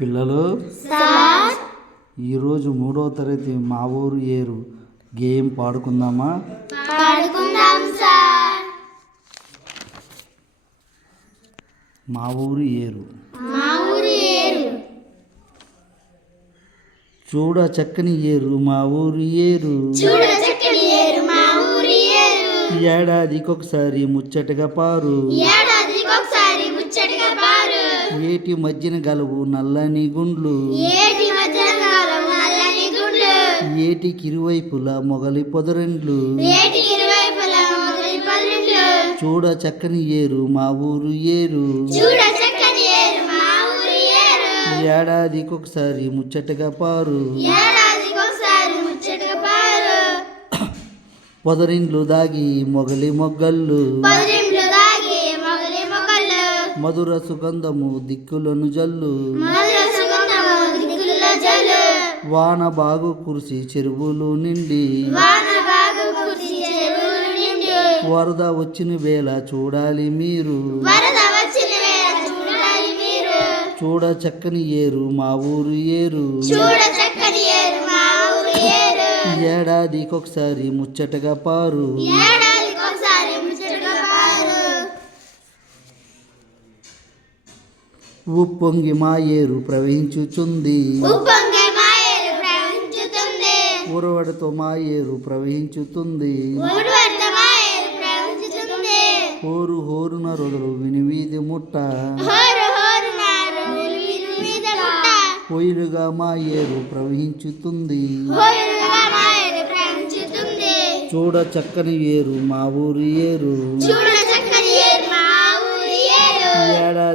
పిల్లలు ఈరోజు మూడో తరగతి మా ఊరు ఏరు. గేమ్ పాడుకుందామా? మా ఊరు ఏరు. చూడ చక్కని ఏరు మా ఊరు ఏరు. ఏడాదికొకసారి ముచ్చటగా పారు. ఏడాదికి ఒకసారి ముచ్చటగా ఏటి మధ్యన గలవు నల్లని గుండ్లు? ఏటి మధ్యాహ్నం నల్లని గుండ్లు? ఏటికి ఇరువైపులా మొగలి పొదరెండ్లు? ఏటి ఇరువైపుల మొదటి పన్నెండు చూడ చక్కని ఏరు మా ఊరు ఏరు. చూడ చక్కని ఏరు మా ఊరి ఏరు. ఏడాదికొకసారి ముచ్చటగా పారు. ఏడాదికి ఒకసారి ముచ్చటగా పారు. పొదరిండ్లు దాగి మొగలి మొగ్గళ్ళు. మొగలి మొగలు మధుర సుగంధము దిక్కులను జల్లు. వాన బాగు కురిసి చెరువులు నిండి. వరద వచ్చిన వేళ చూడాలి మీరు. వరద వచ్చిన వేళ చూడాలి మీరు. చూడ చక్కని ఏరు మా ఊరు ఏరు. చూడ చక్కని ఏరు మా ఊరి ఏరు. ఏడాదికొకసారి ముచ్చటగా పారు ఏడాదికి ఒకసారి ముచ్చటగా పారు ఉప్పొంగి మా ఏరు ప్రవహించుచుంది ఉరవడితో మా ఏరు ప్రవహించుతుంది. హోరు హోరున రొదలు వినివీధి ముట్ట. హోరు హోరు నారు విరు మీద పుట్ట పొయ్యిలుగా మా ఏరు ప్రవహించుతుంది. చూడ చక్కని ఏరు మా ఊరి ఏరు.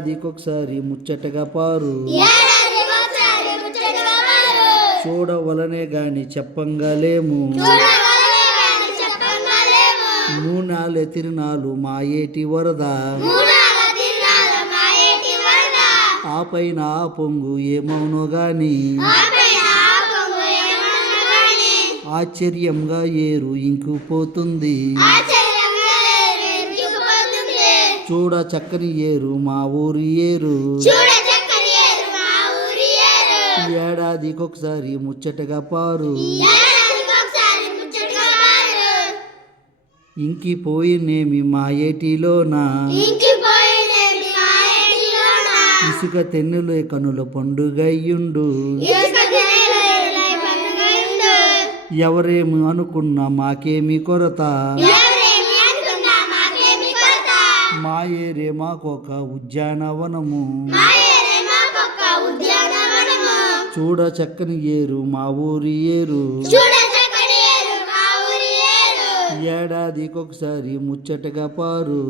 ఏడాదికొకసారి ముచ్చటగా పారు. చూడవలనే గాని చెప్పంగా లేము. చూడగలమే గాని చెప్పంగా లేము. మూనాలే తిరునాలు మా ఏటి వరద. ఆ పైన ఆ పొంగు ఏమవునో గాని. ఆపైన ఆ పొంగు ఏమన్నా గాని. ఆశ్చర్యంగా ఏరు ఇంకుపోతుంది చూడ చక్కని ఏరు మా ఊరి ఏరు. ఏడాదికొకసారి ముచ్చటగా పారు. ఏడాదికి ఒకసారి ముచ్చటగా పారు. ఇంకిపోయినేమి మా ఏటిలోన? ఇంకిపోయినది మా ఏటిలోన? ఇసుక తెన్నుల కనుల పండుగయ్యుండు. ఎవరేమి అనుకున్నా మాకేమి కొరత? మాయేరేమాకొక మా ఏరే మాకొక ఉద్యానవనము. చూడ చక్కని ఏరు మా ఊరి ఏరు. ఏడాదికొకసారి ముచ్చటగా పారు.